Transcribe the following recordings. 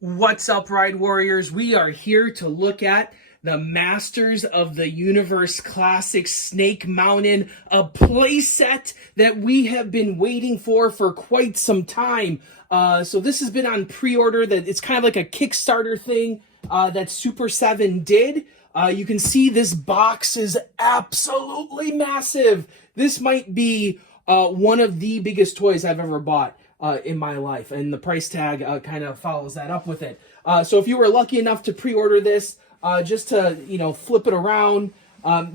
What's up, Ride Warriors? We are here to look at the Masters of the Universe Classic Snake Mountain, a playset that we have been waiting for quite some time. So this has been on pre-order. That it's kind of like a Kickstarter thing that Super 7 did. You can see this box is absolutely massive. This might be one of the biggest toys I've ever bought in my life, and the price tag kind of follows that up with it. So if you were lucky enough to pre-order this, just to flip it around,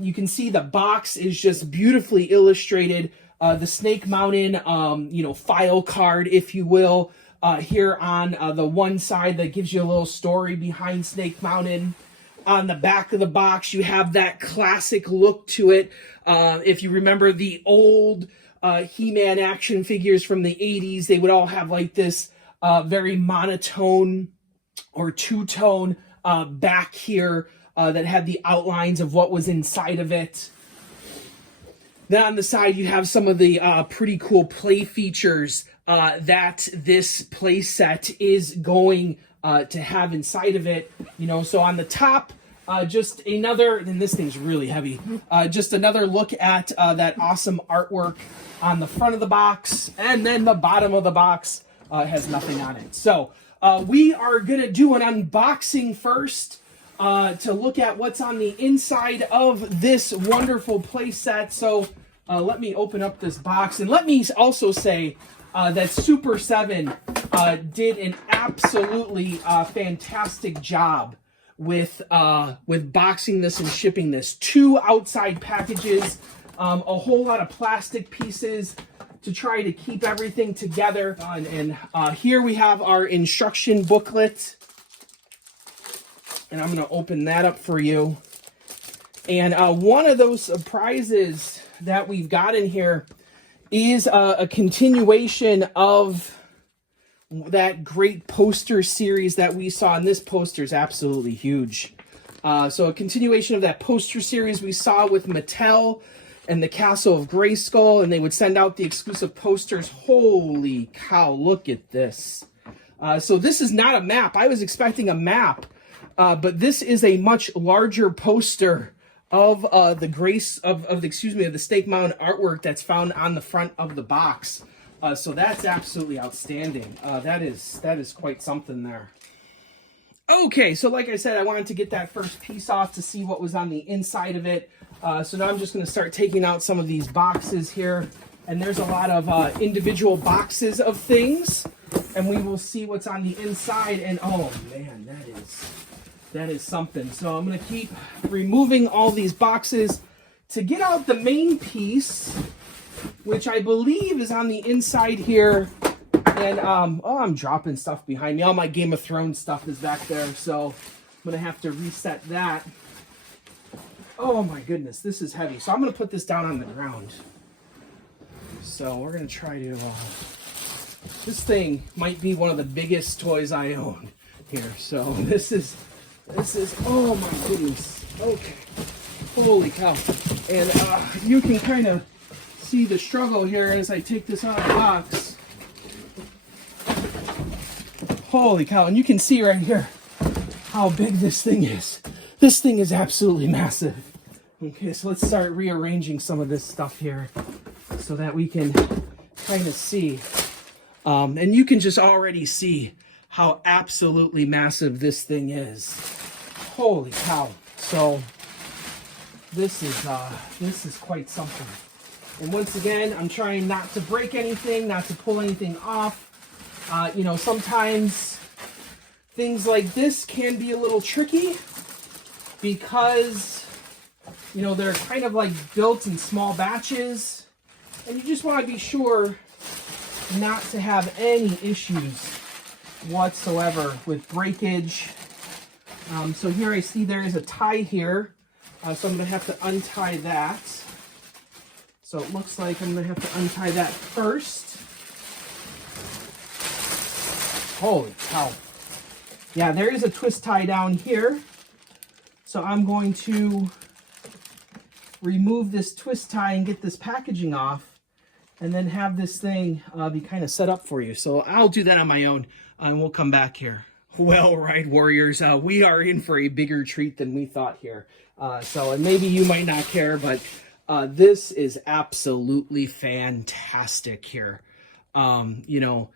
you can see the box is just beautifully illustrated. The Snake Mountain file card, if you will, here on the one side that gives you a little story behind Snake Mountain. On the back of the box, you have that classic look to it. If you remember the old He-Man action figures from the 80s, they would all have like this very monotone or two-tone back here that had the outlines of what was inside of it. Then on the side, you have some of the pretty cool play features that this play set is going to have inside of it. So on the top, just another, and this thing's really heavy, just another look at that awesome artwork on the front of the box, and then the bottom of the box has nothing on it. So we are going to do an unboxing first to look at what's on the inside of this wonderful playset. So let me open up this box, and let me also say that Super 7 did an absolutely fantastic job with boxing this and shipping this. 2 outside packages, a whole lot of plastic pieces to try to keep everything together. And here we have our instruction booklet, and I'm going to open that up for you. And one of those surprises that we've got in here is a continuation of that great poster series that we saw, and this poster is absolutely huge. So a continuation of that poster series we saw with Mattel and the Castle of Grayskull, and they would send out the exclusive posters. Holy cow, look at this. So this is not a map. I was expecting a map, but this is a much larger poster of the Snake Mountain artwork that's found on the front of the box. So that's absolutely outstanding. That is quite something there. Okay, so like I said, I wanted to get that first piece off to see what was on the inside of it. So now I'm just going to start taking out some of these boxes here. And there's a lot of individual boxes of things. And we will see what's on the inside. And oh man, that is something. So I'm going to keep removing all these boxes to get out the main piece, which I believe is on the inside here. And I'm dropping stuff behind me. All my Game of Thrones stuff is back there, so I'm gonna have to reset that. Oh my goodness, this is heavy. So I'm gonna put this down on the ground. So we're gonna try to this thing might be one of the biggest toys I own here. So this is oh my goodness. Okay, holy cow. And you can kind of see the struggle here as I take this out of the box. Holy cow, and you can see right here how big this thing is. This thing is absolutely massive. Okay, so let's start rearranging some of this stuff here so that we can kind of see. And you can just already see how absolutely massive this thing is. Holy cow. So this is quite something. And once again, I'm trying not to break anything, not to pull anything off. Sometimes things like this can be a little tricky because, they're kind of like built in small batches, and you just want to be sure not to have any issues whatsoever with breakage. So here I see there is a tie here, so I'm going to have to untie that. So it looks like I'm going to have to untie that first. Holy cow. Yeah, there is a twist tie down here. So I'm going to remove this twist tie and get this packaging off, and then have this thing be kind of set up for you. So I'll do that on my own, and we'll come back here. Well, right, Warriors, we are in for a bigger treat than we thought here. And maybe you might not care, but this is absolutely fantastic here. You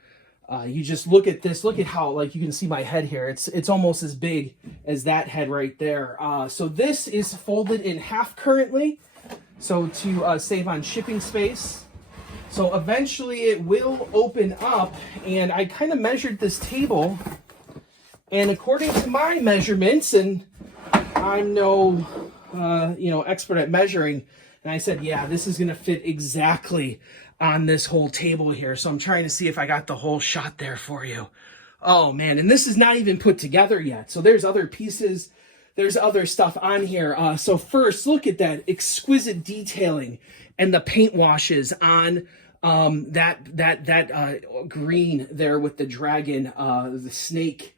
just look at this. Look at how, like, you can see my head here. It's almost as big as that head right there. So this is folded in half currently, so to save on shipping space. So eventually it will open up, and I kind of measured this table. And according to my measurements, and I'm no, expert at measuring, and I said, yeah, this is going to fit exactly on this whole table here. So I'm trying to see if I got the whole shot there for you. Oh, man, and this is not even put together yet. So there's other pieces. There's other stuff on here. So first, look at that exquisite detailing and the paint washes on that green there with the dragon, the snake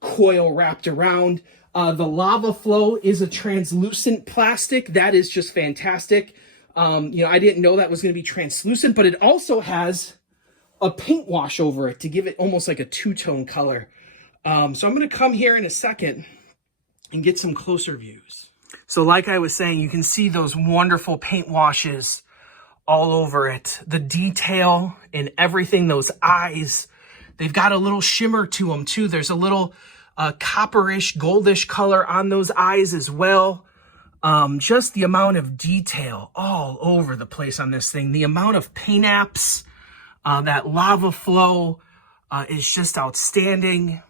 coil wrapped around. The lava flow is a translucent plastic. That is just fantastic. I didn't know that was going to be translucent, but it also has a paint wash over it to give it almost like a two-tone color. So I'm going to come here in a second and get some closer views. So like I was saying, you can see those wonderful paint washes all over it. The detail in everything, those eyes, they've got a little shimmer to them too. There's a little copperish, goldish color on those eyes as well. Just the amount of detail all over the place on this thing. The amount of paint apps, that lava flow is just outstanding.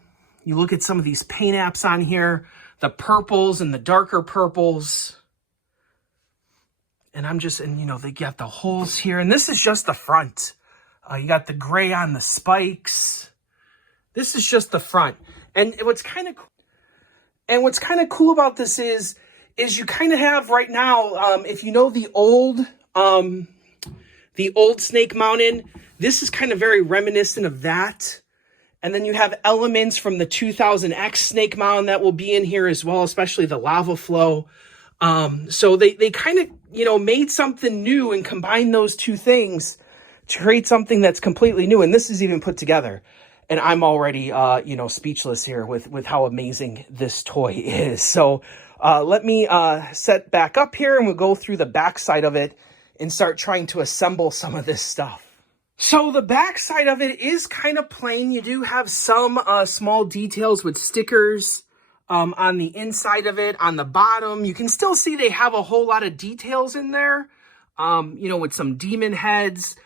You look at some of these paint apps on here, the purples and the darker purples. And they got the holes here. And this is just the front. You got the gray on the spikes. This is just the front. And what's kind of cool about this is you kind of have right now, if you know the old Snake Mountain, this is kind of very reminiscent of that. And then you have elements from the 2000X Snake Mountain that will be in here as well, especially the lava flow. So they kind of, made something new and combined those two things to create something that's completely new. And this is even put together. And I'm already, speechless here with how amazing this toy is. So let me set back up here, and we'll go through the back side of it and start trying to assemble some of this stuff. So the back side of it is kind of plain. You do have some small details with stickers on the inside of it. On the bottom, you can still see they have a whole lot of details in there, with some demon heads,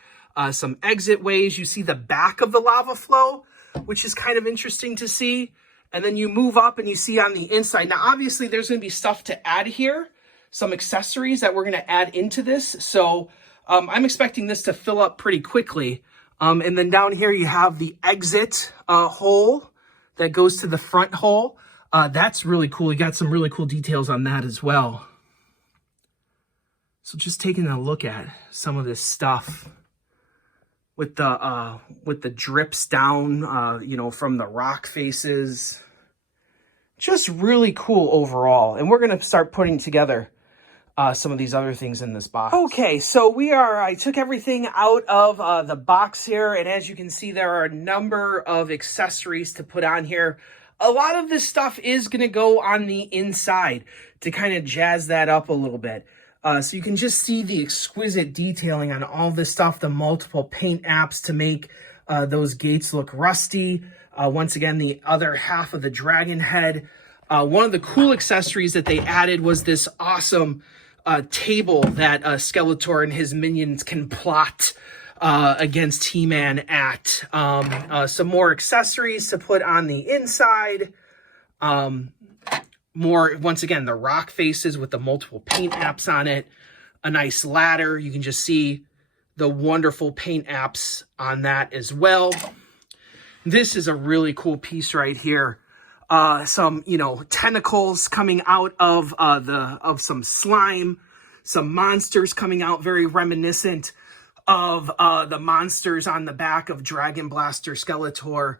some exit ways. You see the back of the lava flow, which is kind of interesting to see. And then you move up and you see on the inside. Now, obviously, there's going to be stuff to add here, some accessories that we're going to add into this. So I'm expecting this to fill up pretty quickly. And then down here, you have the exit hole that goes to the front hole. That's really cool. You got some really cool details on that as well. So just taking a look at some of this stuff with the drips down, from the rock faces. Just really cool overall. And we're going to start putting together some of these other things in this box. Okay, so I took everything out of the box here. And as you can see, there are a number of accessories to put on here. A lot of this stuff is going to go on the inside to kind of jazz that up a little bit. So you can just see the exquisite detailing on all this stuff, the multiple paint apps to make those gates look rusty. Once again, the other half of the dragon head. One of the cool accessories that they added was this awesome table that Skeletor and his minions can plot against He-Man at. Some more accessories to put on the inside. More, once again, the rock faces with the multiple paint apps on it. A nice ladder. You can just see the wonderful paint apps on that as well. This is a really cool piece right here. Some, tentacles coming out of some slime. Some monsters coming out, very reminiscent of the monsters on the back of Dragon Blaster Skeletor.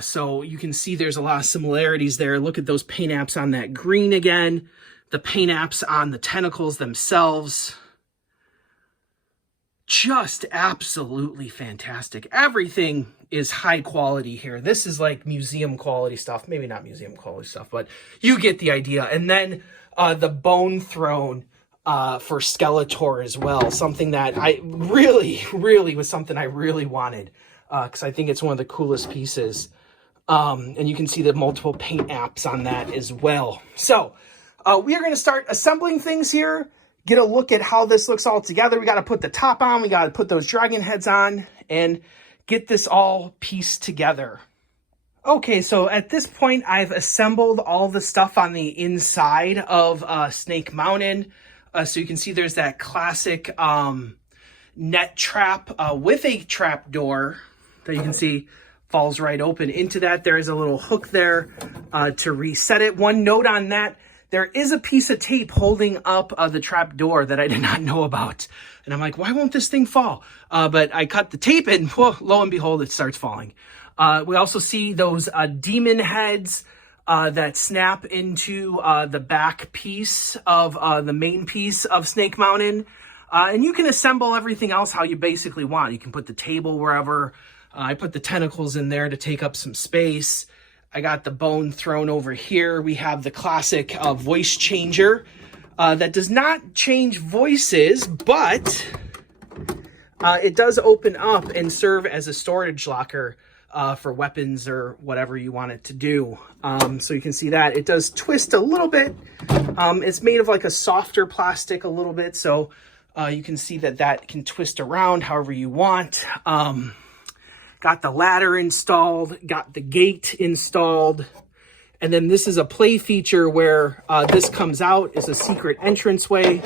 So you can see there's a lot of similarities there. Look at those paint apps on that green again. The paint apps on the tentacles themselves. just absolutely fantastic. Everything is high quality here. This is like museum quality stuff. Maybe not museum quality stuff, but you get the idea. And then the bone throne for Skeletor as well. Something that I really was something I really wanted because I think it's one of the coolest pieces. And you can see the multiple paint apps on that as well. So we are going to start assembling things here. Get a look at how this looks all together. We got to put the top on. We got to put those dragon heads on and get this all pieced together. Okay, so at this point, I've assembled all the stuff on the inside of Snake Mountain. So you can see there's that classic net trap with a trap door that you can see falls right open into that. There is a little hook there to reset it. One note on that. There is a piece of tape holding up the trap door that I did not know about. And I'm like, why won't this thing fall? But I cut the tape and whoa, lo and behold, it starts falling. We also see those demon heads that snap into the back piece of the main piece of Snake Mountain. And you can assemble everything else how you basically want. You can put the table wherever. I put the tentacles in there to take up some space. I got the bone throne over here. We have the classic voice changer that does not change voices, but it does open up and serve as a storage locker for weapons or whatever you want it to do. So you can see that it does twist a little bit. It's made of like a softer plastic a little bit, so you can see that that can twist around however you want. Got the ladder installed, got the gate installed, and then this is a play feature where this comes out as a secret entranceway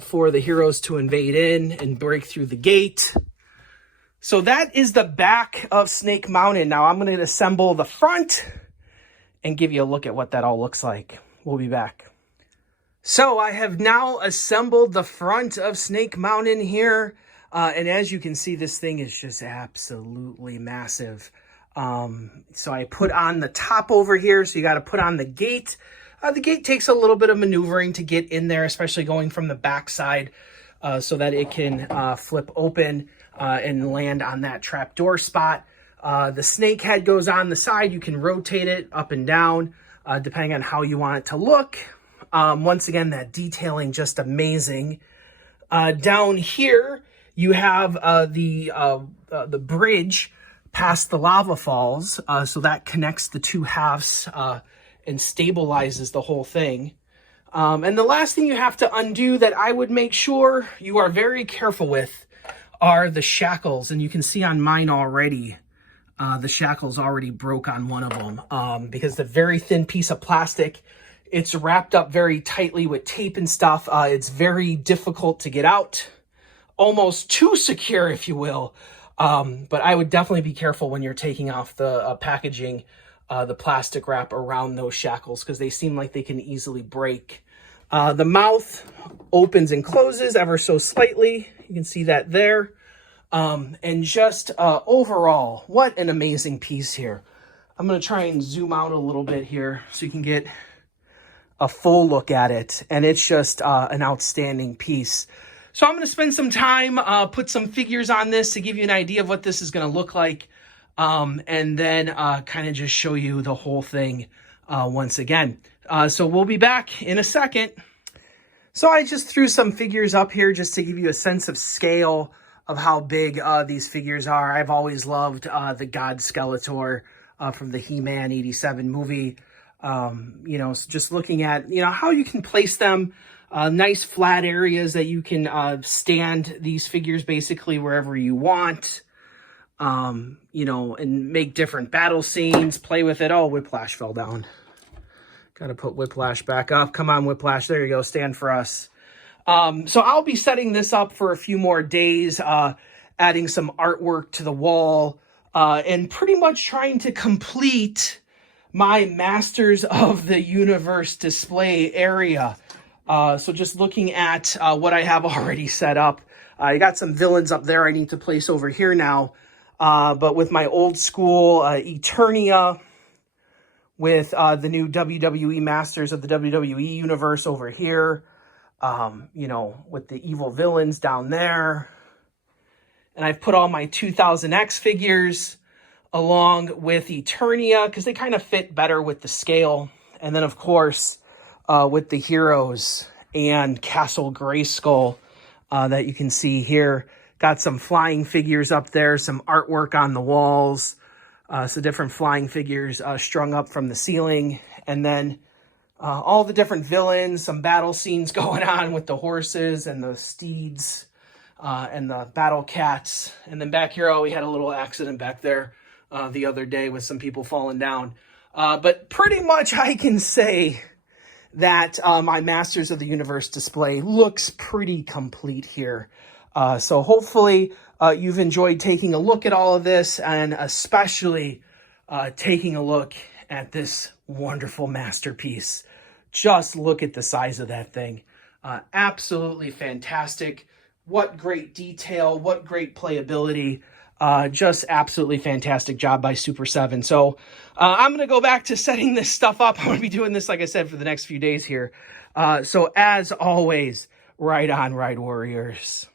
for the heroes to invade in and break through the gate. So that is the back of Snake Mountain. Now I'm going to assemble the front and give you a look at what that all looks like. We'll be back. So I have now assembled the front of Snake Mountain here. And as you can see, this thing is just absolutely massive. So I put on the top over here. So you got to put on the gate. The gate takes a little bit of maneuvering to get in there, especially going from the back side so that it can flip open and land on that trapdoor spot. The snake head goes on the side. You can rotate it up and down depending on how you want it to look. Once again, that detailing just amazing. Down here, you have the bridge past the lava falls, so that connects the two halves and stabilizes the whole thing. And the last thing you have to undo that I would make sure you are very careful with are the shackles. And you can see on mine already, the shackles already broke on one of them because the very thin piece of plastic, it's wrapped up very tightly with tape and stuff. It's very difficult to get out. Almost too secure, if you will. But I would definitely be careful when you're taking off the packaging, the plastic wrap around those shackles, because they seem like they can easily break. The mouth opens and closes ever so slightly. You can see that there. And just overall, what an amazing piece here. I'm going to try and zoom out a little bit here so you can get a full look at it. And it's just an outstanding piece. So I'm going to spend some time, put some figures on this to give you an idea of what this is going to look like. And then kind of just show you the whole thing once again. So we'll be back in a second. So I just threw some figures up here just to give you a sense of scale of how big these figures are. I've always loved the God Skeletor from the He-Man 87 movie. You know, so just looking at, you know, how you can place them. Nice flat areas that you can stand these figures basically wherever you want, you know, and make different battle scenes, play with it. Oh, Whiplash fell down. Got to put Whiplash back up. Come on, Whiplash. There you go. Stand for us. So I'll be setting this up for a few more days, adding some artwork to the wall, and pretty much trying to complete my Masters of the Universe display area. So just looking at what I have already set up, I got some villains up there I need to place over here now. But with my old school Eternia, with the new WWE Masters of the WWE Universe over here, you know, with the evil villains down there. And I've put all my 2000X figures along with Eternia because they kind of fit better with the scale. And then, of course, with the heroes and Castle Grayskull that you can see here. Got some flying figures up there, some artwork on the walls. So different flying figures strung up from the ceiling. And then all the different villains, some battle scenes going on with the horses and the steeds and the battle cats. And then back here, we had a little accident back there the other day with some people falling down. But pretty much I can say that my Masters of the Universe display looks pretty complete here. So hopefully you've enjoyed taking a look at all of this, and especially taking a look at this wonderful masterpiece. Just look at the size of that thing. Absolutely fantastic. What great detail, what great playability. Just absolutely fantastic job by Super 7. So I'm going to go back to setting this stuff up. I'm going to be doing this, like I said, for the next few days here. So as always, ride on, Ride Warriors.